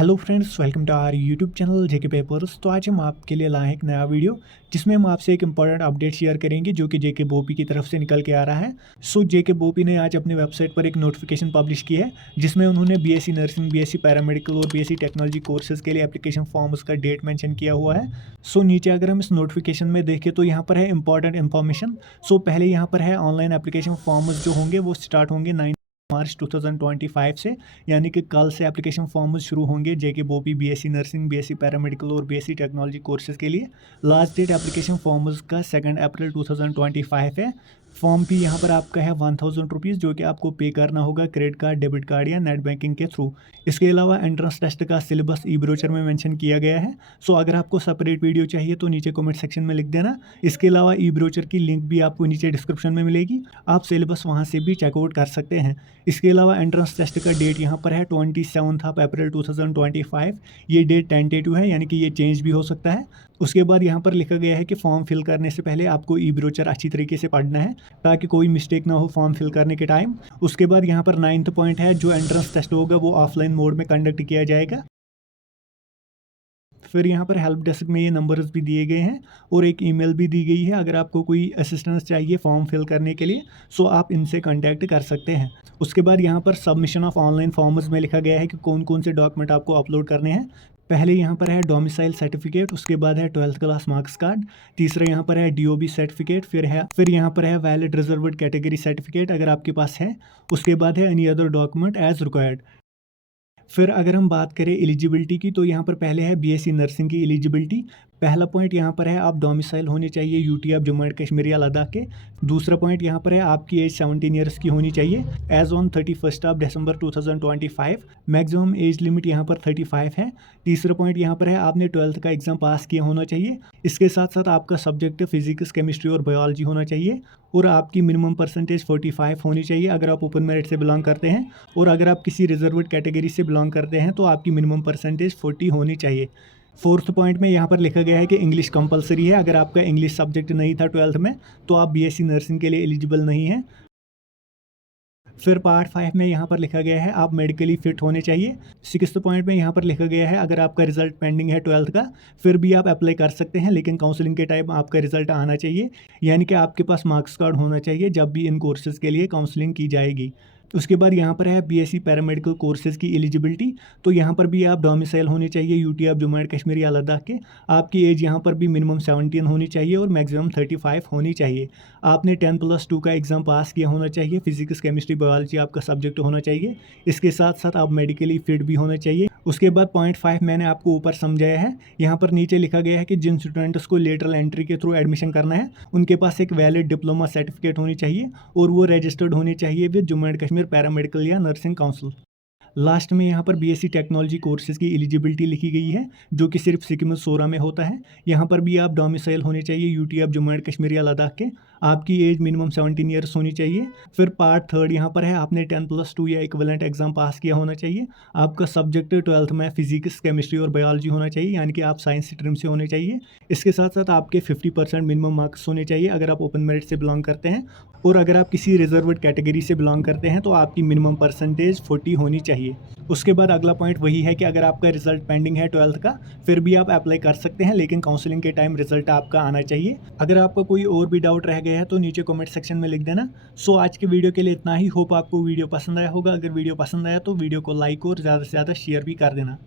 Hello friends, welcome to our YouTube channel JK papers. तो आज हम आपके लिए लाए एक नया वीडियो जिसमें हम आपसे एक इंपॉर्टेंट अपडेट शेयर करेंगे जो कि जेके बोपी की तरफ से निकल के आ रहा है। जेके बोपी ने आज अपनी वेबसाइट पर एक नोटिफिकेशन पब्लिश की है जिसमें उन्होंने बीएससी नर्सिंग, बीएससी पैरामेडिकल और बीएससी टेक्नोलॉजी कोर्सेज के लिए एप्लीकेशन फॉर्म्स का डेट मेंशन किया हुआ है। नीचे अगर हम इस नोटिफिकेशन में देखें तो यहाँ पर है इंपॉर्टेंट इन्फॉर्मेशन। पहले यहाँ पर है ऑनलाइन एप्लीकेशन फॉर्म्स जो होंगे वो स्टार्ट होंगे 9 मार्च 2025 से, यानी कि कल से एप्लीकेशन फॉर्म शुरू होंगे जेके बोपी बीएससी नर्सिंग, बीएससी पैरामेडिकल और बीएससी टेक्नोलॉजी कोर्सेज के लिए। लास्ट डेट एप्लीकेशन फॉर्म्स का 2 अप्रैल 2025 है। फॉर्म भी यहाँ पर आपका है 1000 रुपीज़, जो कि आपको पे करना होगा क्रेडिट कार्ड, डेबिट कार्ड या नेट बैंकिंग के थ्रू। इसके अलावा एंट्रेंस टेस्ट का सिलेबस ई ब्रोचर में मेंशन किया गया है। अगर आपको सेपरेट वीडियो चाहिए तो नीचे कमेंट सेक्शन में लिख देना। इसके अलावा ई ब्रोचर की लिंक भी आपको नीचे डिस्क्रिप्शन में मिलेगी, आप सिलेबस वहाँ से भी चेकआउट कर सकते हैं। इसके अलावा एंट्रेंस टेस्ट का डेट यहाँ पर है 27 अप्रैल 2025। ये डेट टेंटेटिव है, यानी कि ये चेंज भी हो सकता है। उसके बाद यहाँ पर लिखा गया है कि फॉर्म फिल करने से पहले आपको ई ब्रोचर अच्छी तरीके से पढ़ना है ताकि कोई मिस्टेक ना हो फॉर्म फिल करने के टाइम। उसके बाद यहाँ पर 9th पॉइंट है, जो एंट्रेंस टेस्ट होगा वो ऑफलाइन मोड में कंडक्ट किया जाएगा। फिर यहाँ पर हेल्प डेस्क में ये नंबर्स भी दिए गए हैं और एक ईमेल भी दी गई है अगर आपको कोई असिस्टेंस चाहिए फॉर्म फिल करने के लिए, आप इनसे कांटेक्ट कर सकते हैं। उसके बाद यहाँ पर सबमिशन ऑफ ऑनलाइन फॉर्म्स में लिखा गया है कि कौन कौन से डॉक्यूमेंट आपको अपलोड करने हैं। पहले यहाँ पर है डोमिसाइल सर्टिफिकेट, उसके बाद है 12th क्लास मार्क्स कार्ड, तीसरा यहाँ पर है डीओबी सर्टिफिकेट, फिर यहाँ पर है वैलिड रिजर्व्ड कैटेगरी सर्टिफिकेट अगर आपके पास है। उसके बाद है any other document as required. फिर अगर हम बात करें एलिजिबिलिटी की तो यहाँ पर पहले है बीएससी नर्सिंग की एलिजिबिलिटी। पहला पॉइंट यहाँ पर है आप डोमिसाइल होने चाहिए UT of Jammu and Kashmir या लद्दाख के। दूसरा पॉइंट यहाँ पर है आपकी एज 17 ईयर्स की होनी चाहिए age on 31 December 2025। Maximum age limit यहाँ पर 35 है। तीसरा पॉइंट यहाँ पर है आपने 12th का एग्जाम पास किया होना चाहिए। इसके साथ साथ आपका सब्जेक्ट फिजिक्स, केमिस्ट्री और बायोलॉजी होना चाहिए और आपकी मिनिमम परसेंटेज 45 होनी चाहिए अगर आप ओपन मेरिट से बिलोंग करते हैं, और अगर आप किसी रिजर्व्ड कैटेगरी से बिलोंग करते हैं तो आपकी मिनिमम परसेंटेज 40 होनी चाहिए। फोर्थ पॉइंट में यहाँ पर लिखा गया है कि इंग्लिश कंपलसरी है। अगर आपका इंग्लिश सब्जेक्ट नहीं था 12th में तो आप बीएससी नर्सिंग के लिए एलिजिबल नहीं हैं। फिर पार्ट 5 में यहाँ पर लिखा गया है आप मेडिकली फिट होने चाहिए। 6th पॉइंट में यहाँ पर लिखा गया है अगर आपका रिजल्ट पेंडिंग है 12th का फिर भी आप अप्लाई कर सकते हैं, लेकिन काउंसलिंग के टाइम आपका रिजल्ट आना चाहिए, यानी कि आपके पास मार्क्स कार्ड होना चाहिए जब भी इन कोर्सेज के लिए काउंसलिंग की जाएगी। उसके बाद यहाँ पर है बीएससी पैरामेडिकल कोर्सेज की एलिजिबिलिटी। तो यहाँ पर भी आप डोमिसाइल होने चाहिए UT of Jammu and Kashmir या लद्दाख के। आपकी एज यहाँ पर भी मिनिमम 17 होनी चाहिए और मैक्सिमम 35 होनी चाहिए। आपने 10+2 का एग्जाम पास किया होना चाहिए। फिजिक्स, केमिस्ट्री, बायोलॉजी आपका सब्जेक्ट होना चाहिए। इसके साथ साथ आप मेडिकली फिट भी होना चाहिए। उसके बाद पॉइंट 5 मैंने आपको ऊपर समझाया है। यहाँ पर नीचे लिखा गया है कि जिन स्टूडेंट्स को लेटरल एंट्री के थ्रू एडमिशन करना है उनके पास एक वैलिड डिप्लोमा सर्टिफिकेट होनी चाहिए और वो रजिस्टर्ड होनी चाहिए with Jammu and Kashmir paramedical या नर्सिंग काउंसिल। लास्ट में यहाँ पर बीएससी टेक्नोलॉजी कोर्सेज की एलिजिबिलिटी लिखी गई है जो कि सिर्फ सिक्किम सोरा में होता है। यहाँ पर भी आप डोमिसाइल होने चाहिए UT of Jammu and Kashmir या लद्दाख के। आपकी एज मिनिमम 17 ईयर्स होनी चाहिए। फिर पार्ट 3 यहाँ पर है आपने 10+2 या इक्विवेलेंट एग्जाम पास किया होना चाहिए। आपका सब्जेक्ट 12th में फिजिक्स, केमिस्ट्री और बायोलॉजी होना चाहिए, यानी कि आप साइंस स्ट्रीम से होने चाहिए। इसके साथ साथ आपके 50% मिनिमम मार्क्स होने चाहिए अगर आप ओपन मेरिट से बिलोंग करते हैं, और अगर आप किसी रिजर्व्ड कैटेगरी से बिलोंग करते हैं तो आपकी मिनिमम परसेंटेज 40 होनी चाहिए। उसके बाद अगला पॉइंट वही है कि अगर आपका रिजल्ट पेंडिंग है 12th का फिर भी आप अप्लाई कर सकते हैं, लेकिन काउंसलिंग के टाइम रिजल्ट आपका आना चाहिए। अगर आपका कोई और भी डाउट रह गया है तो नीचे कमेंट सेक्शन में लिख देना। आज के वीडियो के लिए इतना ही। होप आपको वीडियो पसंद आया होगा। अगर वीडियो पसंद आया तो वीडियो को लाइक और ज़्यादा से ज़्यादा शेयर भी कर देना।